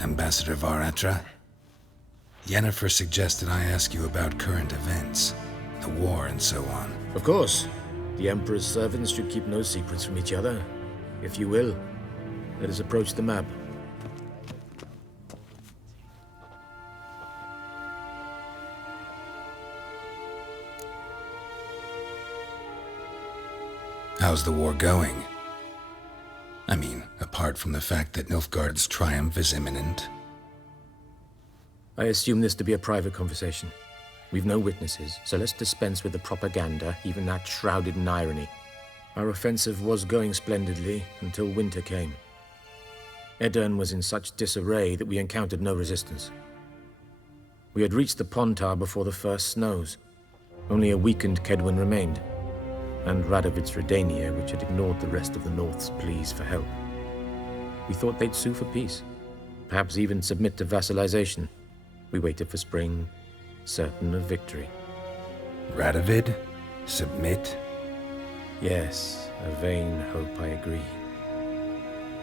Ambassador Varatra? Yennefer suggested I ask you about current events, the war and so on. Of course. The Emperor's servants should keep no secrets from each other. If you will, let us approach the map. How's the war going? I mean, apart from the fact that Nilfgaard's triumph is imminent. I assume this to be a private conversation. We've no witnesses, so let's dispense with the propaganda, even that shrouded in irony. Our offensive was going splendidly until winter came. Edirn was in such disarray that we encountered no resistance. We had reached the Pontar before the first snows. Only a weakened Kedwen remained, and Radovid's Redania, which had ignored the rest of the North's pleas for help. We thought they'd sue for peace, perhaps even submit to vassalization. We waited for spring, certain of victory. Radovid? Submit? Yes, a vain hope, I agree.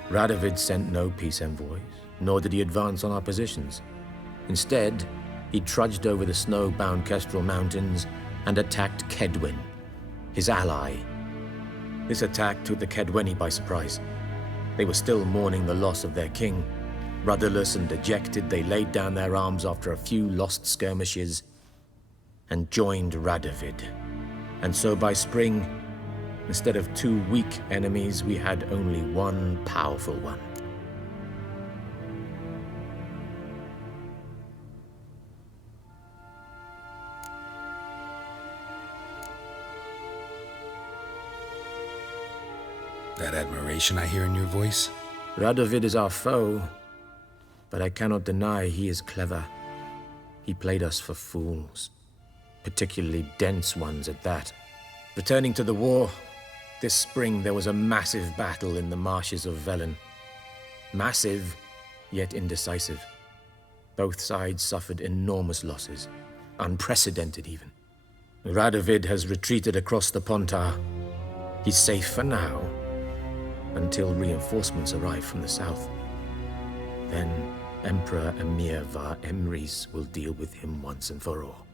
Radovid sent no peace envoys, nor did he advance on our positions. Instead, he trudged over the snow-bound Kestrel Mountains and attacked Kedwen, his ally. This attack took the Kedweni by surprise. They were still mourning the loss of their king. Rudderless and dejected, they laid down their arms after a few lost skirmishes and joined Radovid. And so by spring, instead of two weak enemies, we had only one powerful one. That admiration I hear in your voice? Radovid is our foe, but I cannot deny he is clever. He played us for fools, particularly dense ones at that. Returning to the war, this spring there was a massive battle in the marshes of Velen. Massive, yet indecisive. Both sides suffered enormous losses, unprecedented even. Radovid has retreated across the Pontar. He's safe for now, until reinforcements arrive from the south. Then Emperor Emir var Emrys will deal with him once and for all.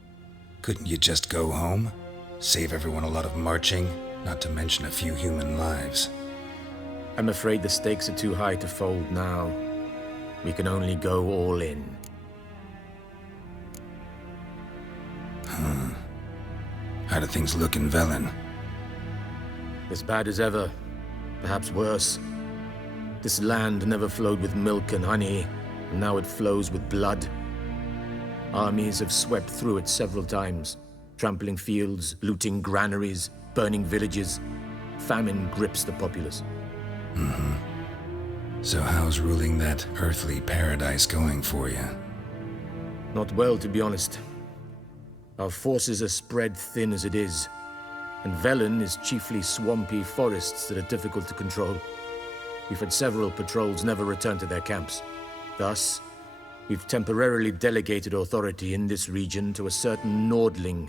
Couldn't you just go home? Save everyone a lot of marching, not to mention a few human lives. I'm afraid the stakes are too high to fold now. We can only go all in. How do things look in Velen? As bad as ever, perhaps worse. This land never flowed with milk and honey, and now it flows with blood. Armies have swept through it several times, trampling fields, looting granaries, burning villages. Famine grips the populace. So how's ruling that earthly paradise going for you? Not well, to be honest. Our forces are spread thin as it is, and Velen is chiefly swampy forests that are difficult to control. We've had several patrols never return to their camps. Thus, we've temporarily delegated authority in this region to a certain Nordling,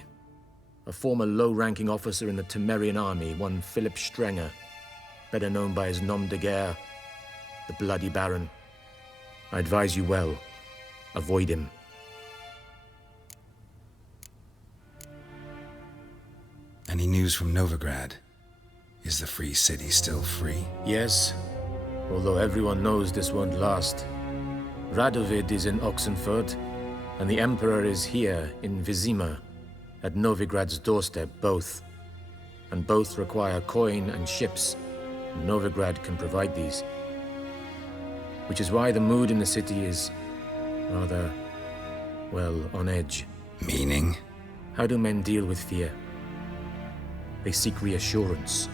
a former low-ranking officer in the Temerian army, one Philip Strenger, better known by his nom de guerre, the Bloody Baron. I advise you well, avoid him. Any news from Novigrad? Is the free city still free? Yes, although everyone knows this won't last. Radovid is in Oxenfurt, and the Emperor is here in Vizima, at Novigrad's doorstep, both. And both require coin and ships. Novigrad can provide these. Which is why the mood in the city is rather, well, on edge. Meaning? How do men deal with fear? They seek reassurance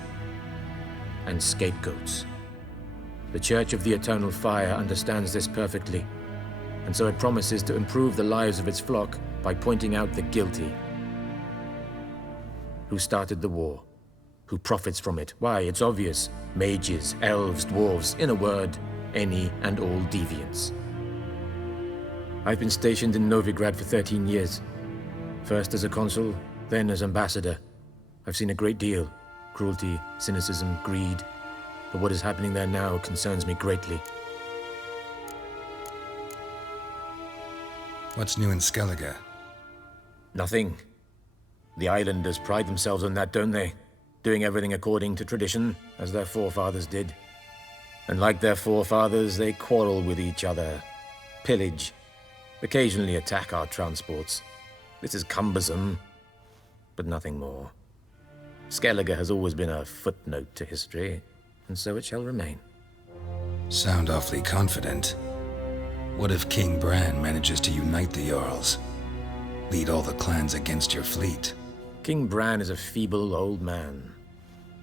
and scapegoats. The Church of the Eternal Fire understands this perfectly, and so it promises to improve the lives of its flock by pointing out the guilty. Who started the war? Who profits from it? Why, it's obvious. Mages, elves, dwarves, in a word, any and all deviants. I've been stationed in Novigrad for 13 years. First as a consul, then as ambassador. I've seen a great deal. Cruelty, cynicism, greed. But what is happening there now concerns me greatly. What's new in Skellige? Nothing. The islanders pride themselves on that, don't they? Doing everything according to tradition, as their forefathers did. And like their forefathers, they quarrel with each other, pillage, occasionally attack our transports. This is cumbersome, but nothing more. Skellige has always been a footnote to history, and so it shall remain. Sound awfully confident. What if King Bran manages to unite the Jarls? Lead all the clans against your fleet? King Bran is a feeble old man.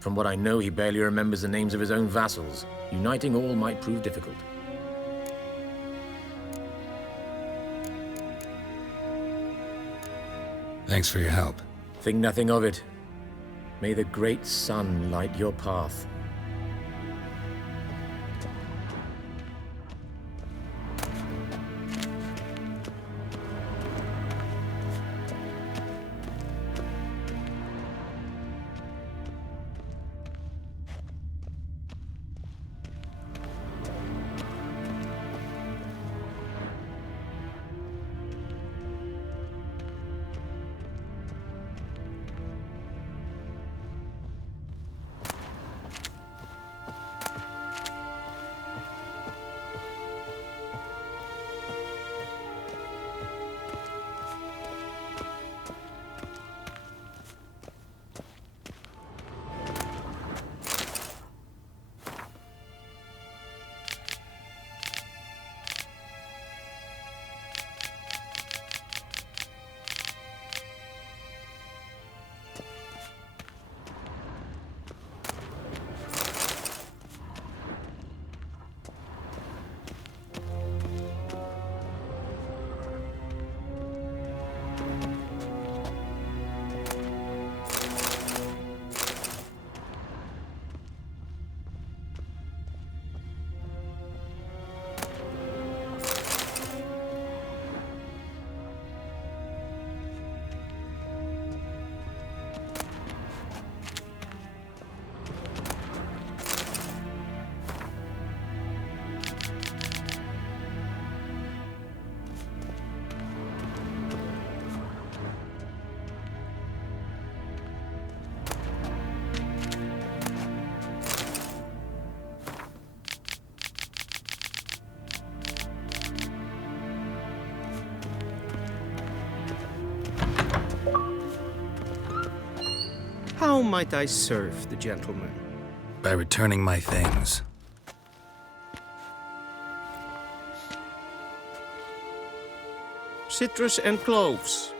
From what I know, he barely remembers the names of his own vassals. Uniting all might prove difficult. Thanks for your help. Think nothing of it. May the great sun light your path. How might I serve the gentleman? By returning my things. Citrus and cloves.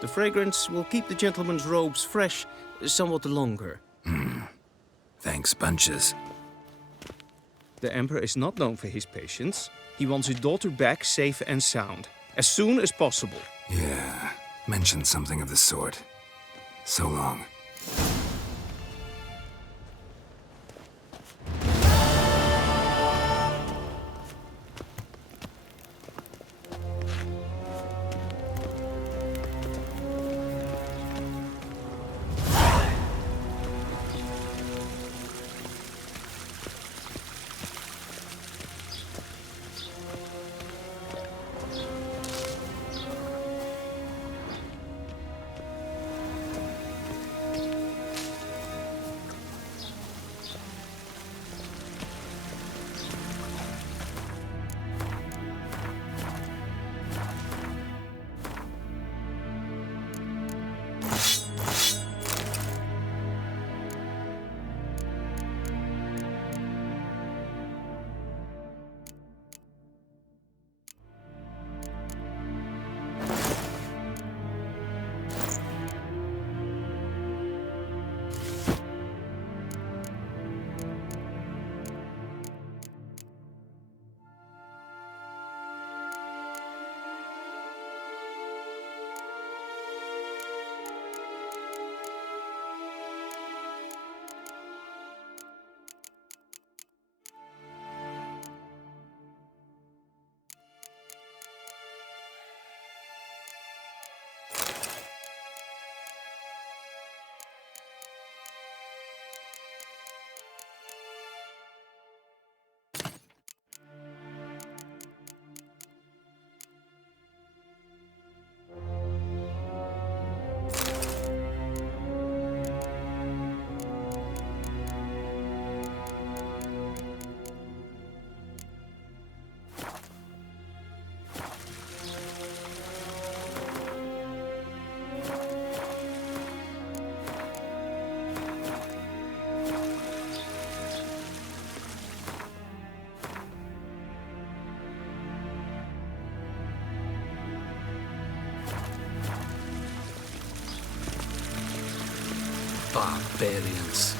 The fragrance will keep the gentleman's robes fresh somewhat longer. Thanks, bunches. The Emperor is not known for his patience. He wants his daughter back safe and sound, as soon as possible. Yeah, mentioned something of the sort. So long. Barbarians.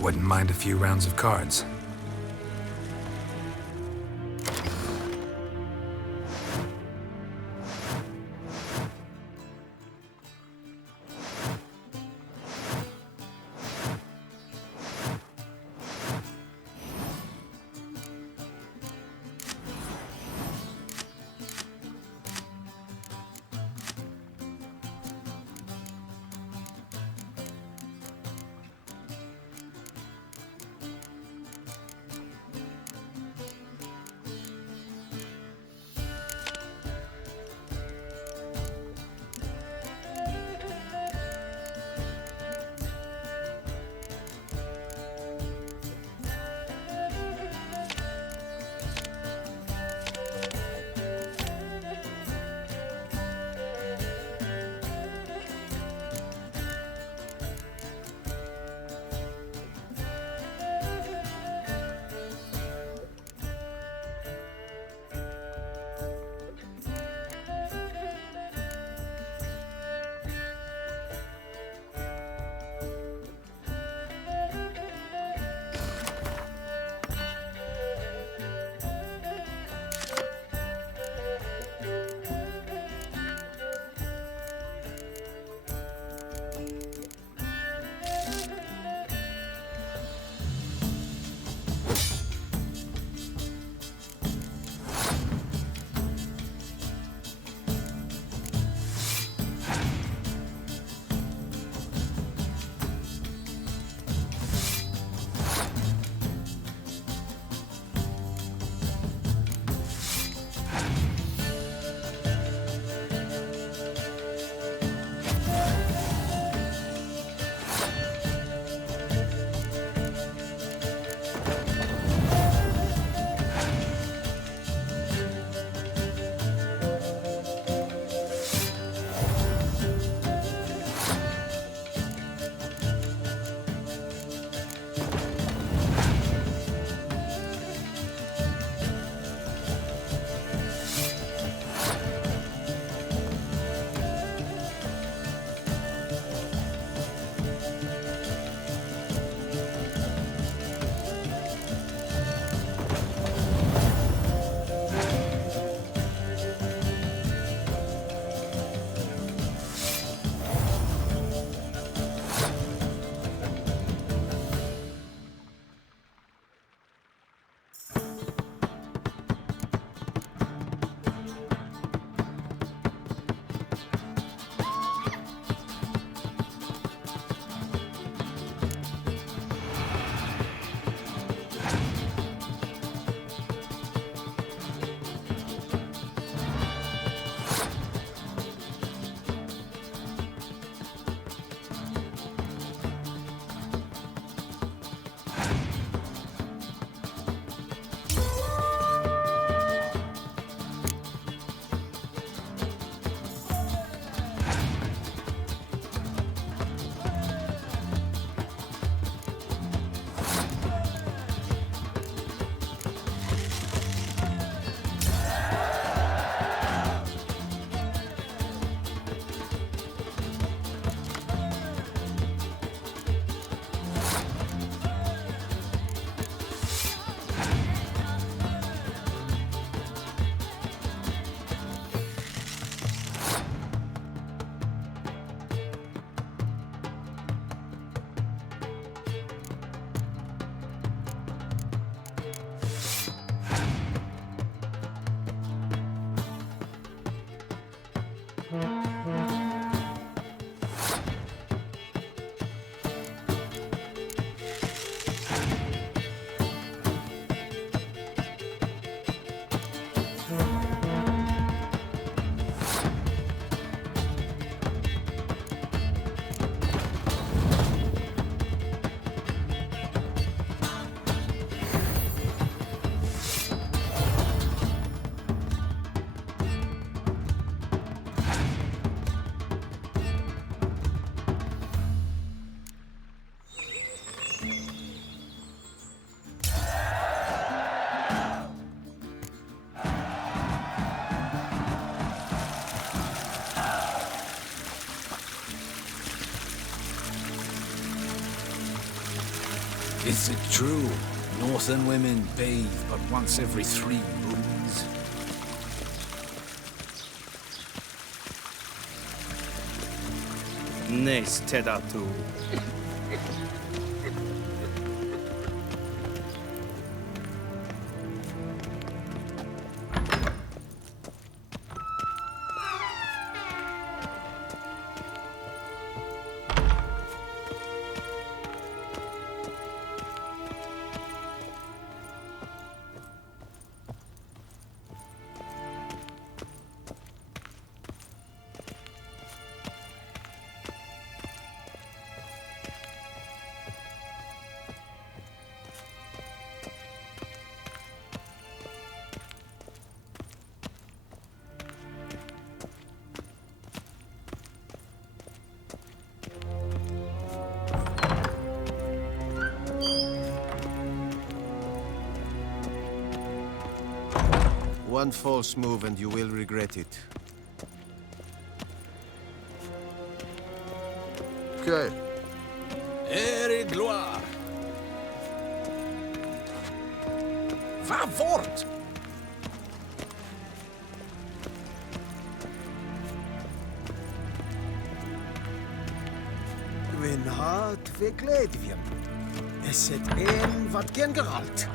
Wouldn't mind a few rounds of cards. Is it true? Northern women bathe but once every 3 moons. Nes tedatu. One false move and you will regret it. Okay. Ere gloire. Va fort! Gwyn hart ve Gledvian. Is het een wat gen Geralt?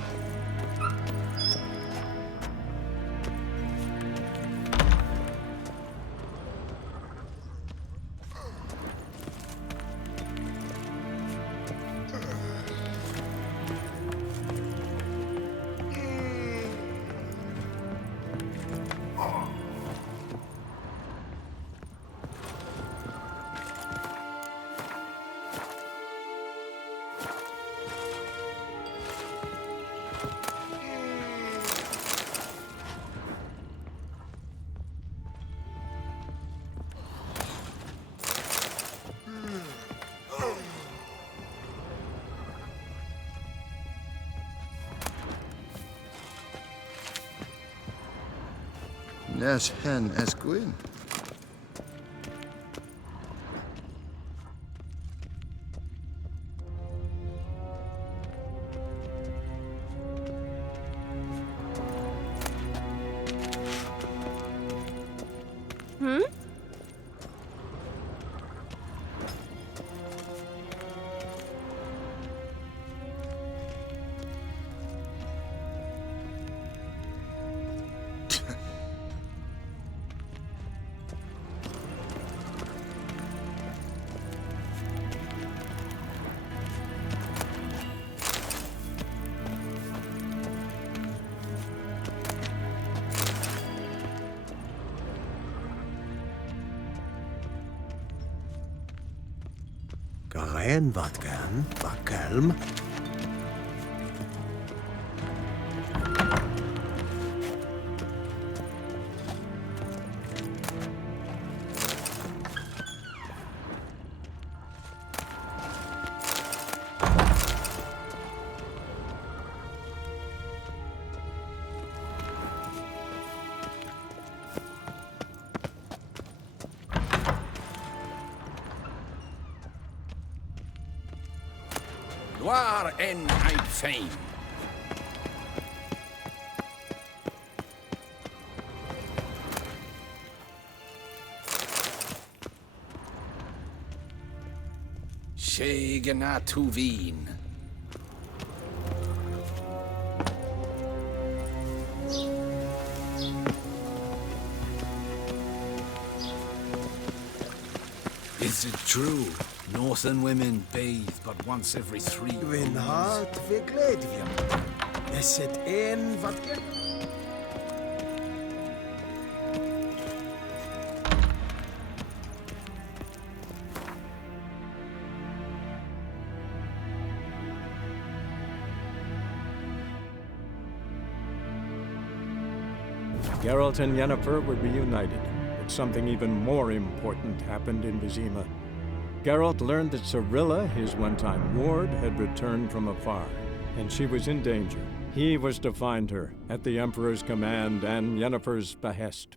As hen as Gwyn. Garen wat gan, Bakelm. Gloire en uit fame. Shegena Tuveen. Is it true? Northern women bathe but once every 3 Gwyn moons. hart ve Gledvian. Is het een wat gen... Geralt and Yennefer were reunited, but something even more important happened in Vizima. Geralt learned that Cirilla, his one-time ward, had returned from afar, and she was in danger. He was to find her, at the Emperor's command and Yennefer's behest.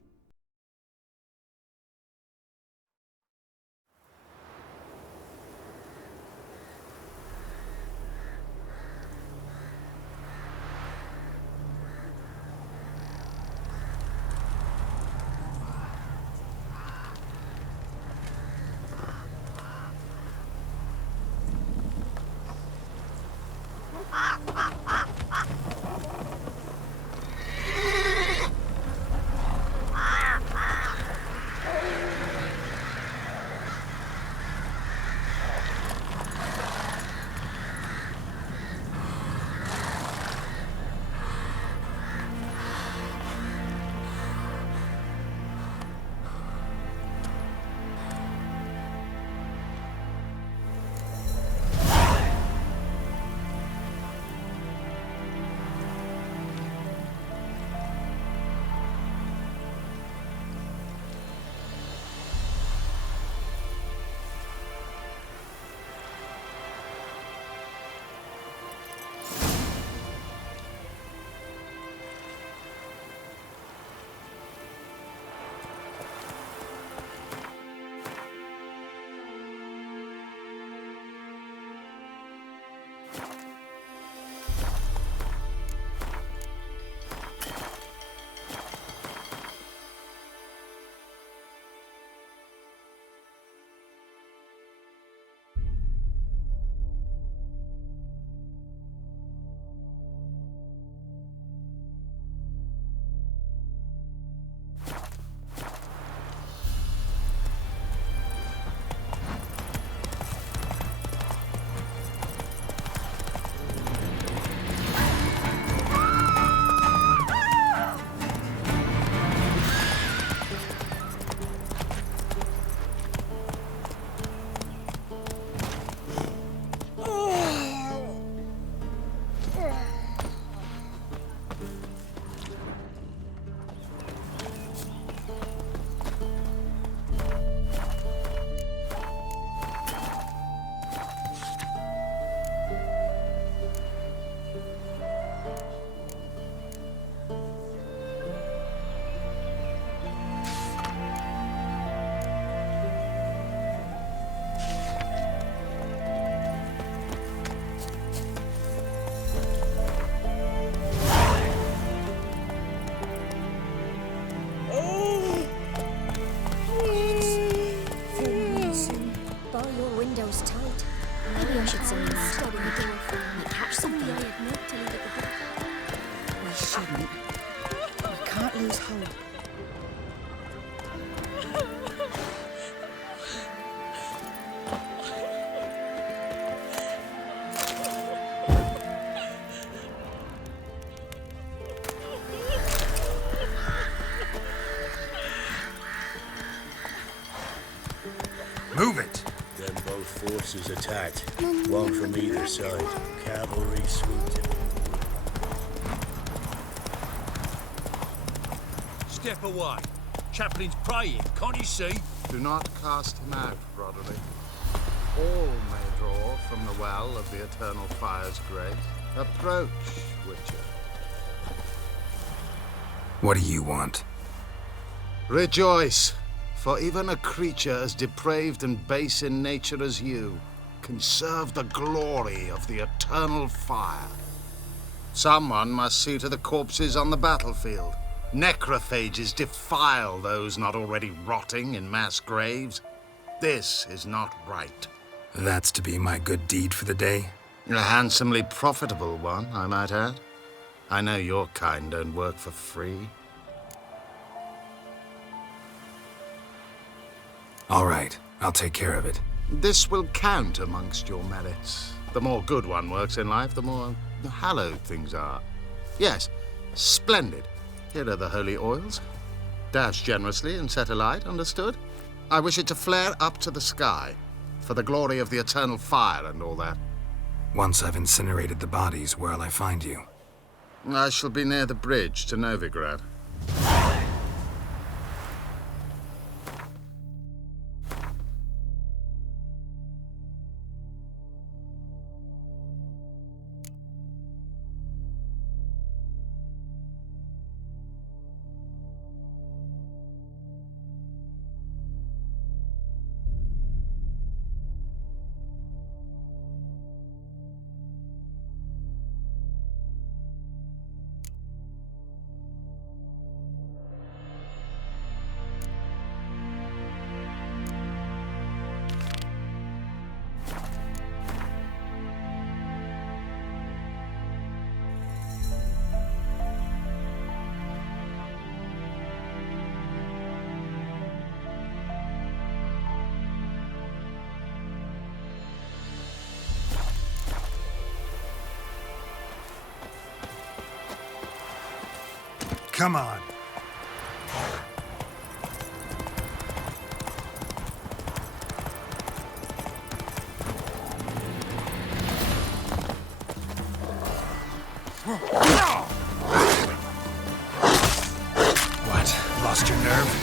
forces attacked. One from either side. Cavalry swooped in. Step away. Chaplain's praying, can't you see? Do not cast him out, Roderick. All may draw from the well of the Eternal Fire's grace. Approach, Witcher. What do you want? Rejoice, for even a creature as depraved and base in nature as you can serve the glory of the Eternal Fire. Someone must see to the corpses on the battlefield. Necrophages defile those not already rotting in mass graves. This is not right. That's to be my good deed for the day? A handsomely profitable one, I might add. I know your kind don't work for free. All right, I'll take care of it. This will count amongst your merits. The more good one works in life, the more hallowed things are. Yes, splendid. Here are the holy oils. Dash generously and set alight, understood? I wish it to flare up to the sky, for the glory of the Eternal Fire and all that. Once I've incinerated the bodies, where'll I find you? I shall be near the bridge to Novigrad. Come on. What? Lost your nerve?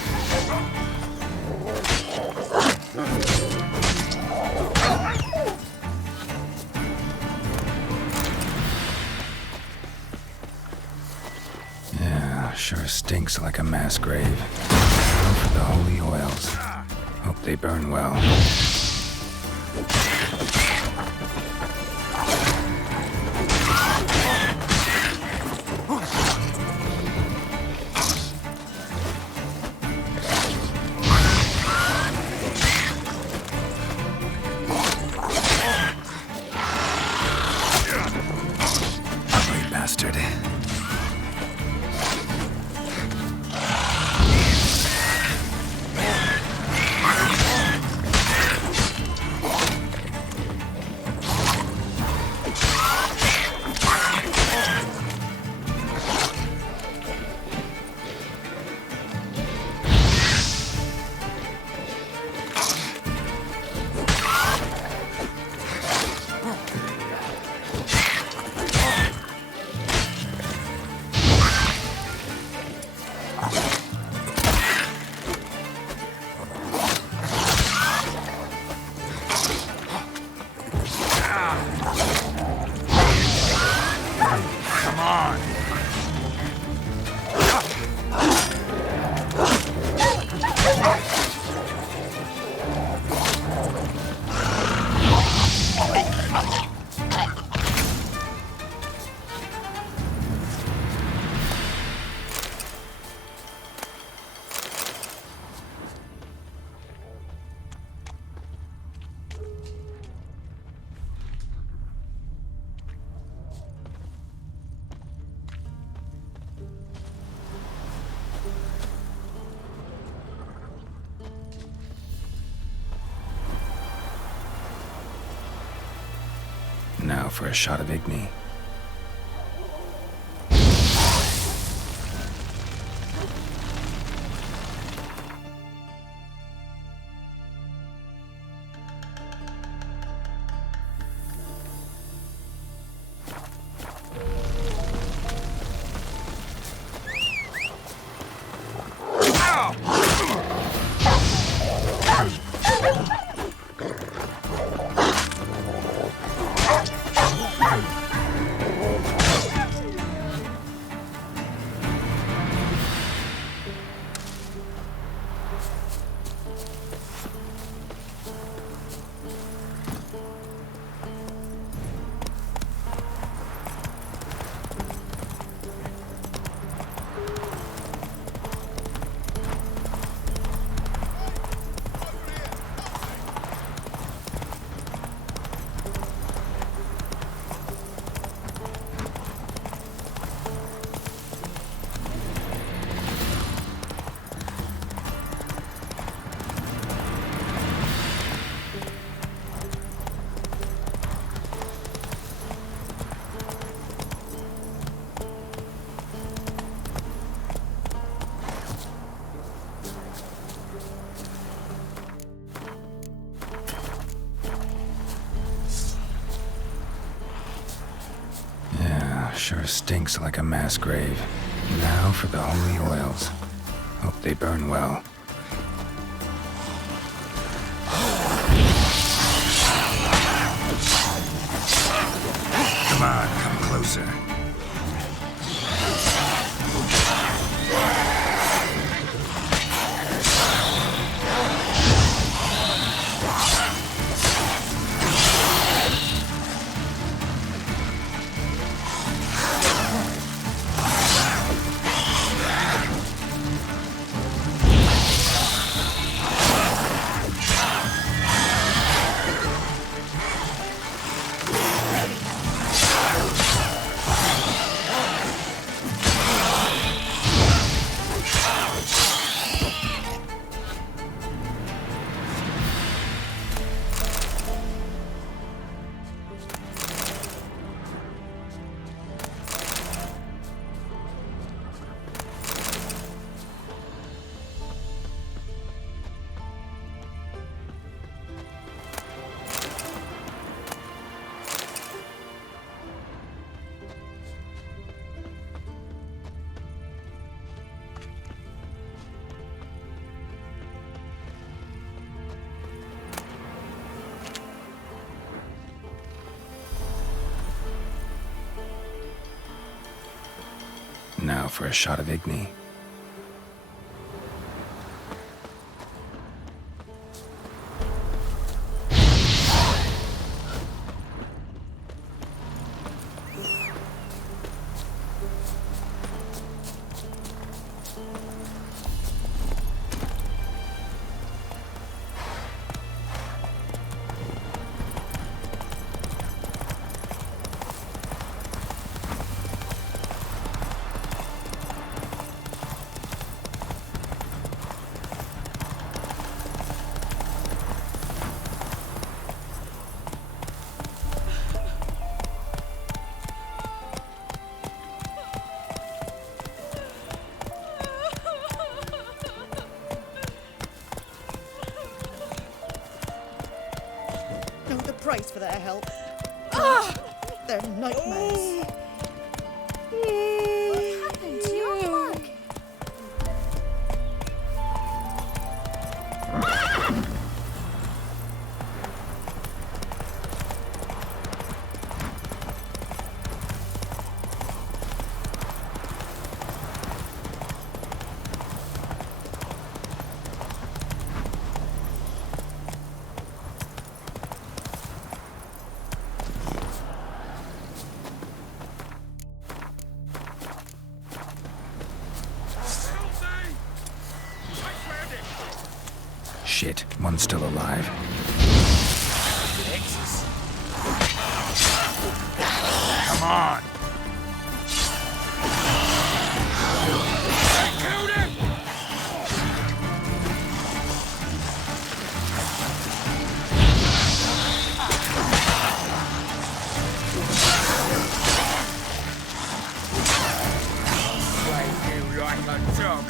Sure stinks like a mass grave. Go for the holy oils. Hope they burn well. Ugly bastard. Now for a shot of Igni. Sure stinks like a mass grave. Now for the holy oils. Hope they burn well. Come on, come closer. Now for a shot of Igni. Price for their help. Ah! They're nightmares. What happened to your mug? Shit, one's still alive. Come on! I killed him! Slay you like a dog.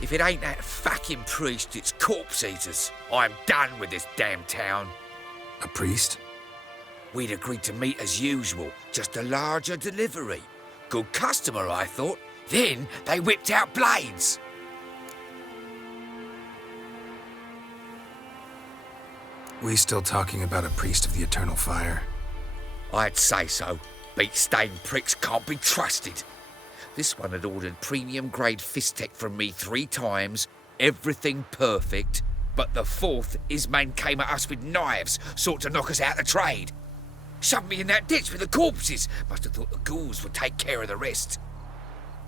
If it ain't that fucking priest, it's corpse eaters. I'm done with this damn town. A priest? We'd agreed to meet as usual, just a larger delivery. Good customer, I thought. Then they whipped out blades. We still talking about a priest of the eternal fire? I'd say so. Beat-stained pricks can't be trusted. This one had ordered premium-grade fist tech from me 3 times, everything perfect, but the 4th, his men came at us with knives, sought to knock us out of trade. Shoved me in that ditch with the corpses. Must have thought the ghouls would take care of the rest.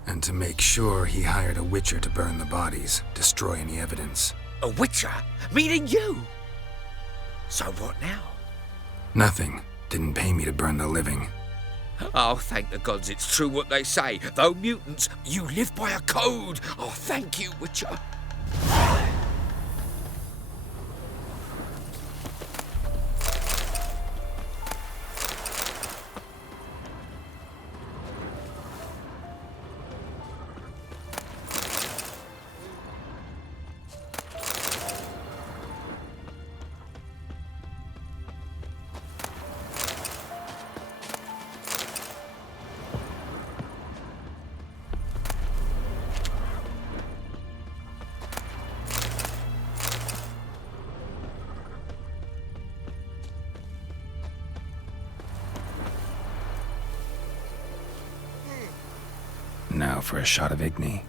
And to make sure, he hired a witcher to burn the bodies, destroy any evidence. A witcher? Meaning you? So what now? Nothing. Didn't pay me to burn the living. Oh, thank the gods it's true what they say. Though mutants, you live by a code. Oh, thank you, Witcher. Now for a shot of Igni.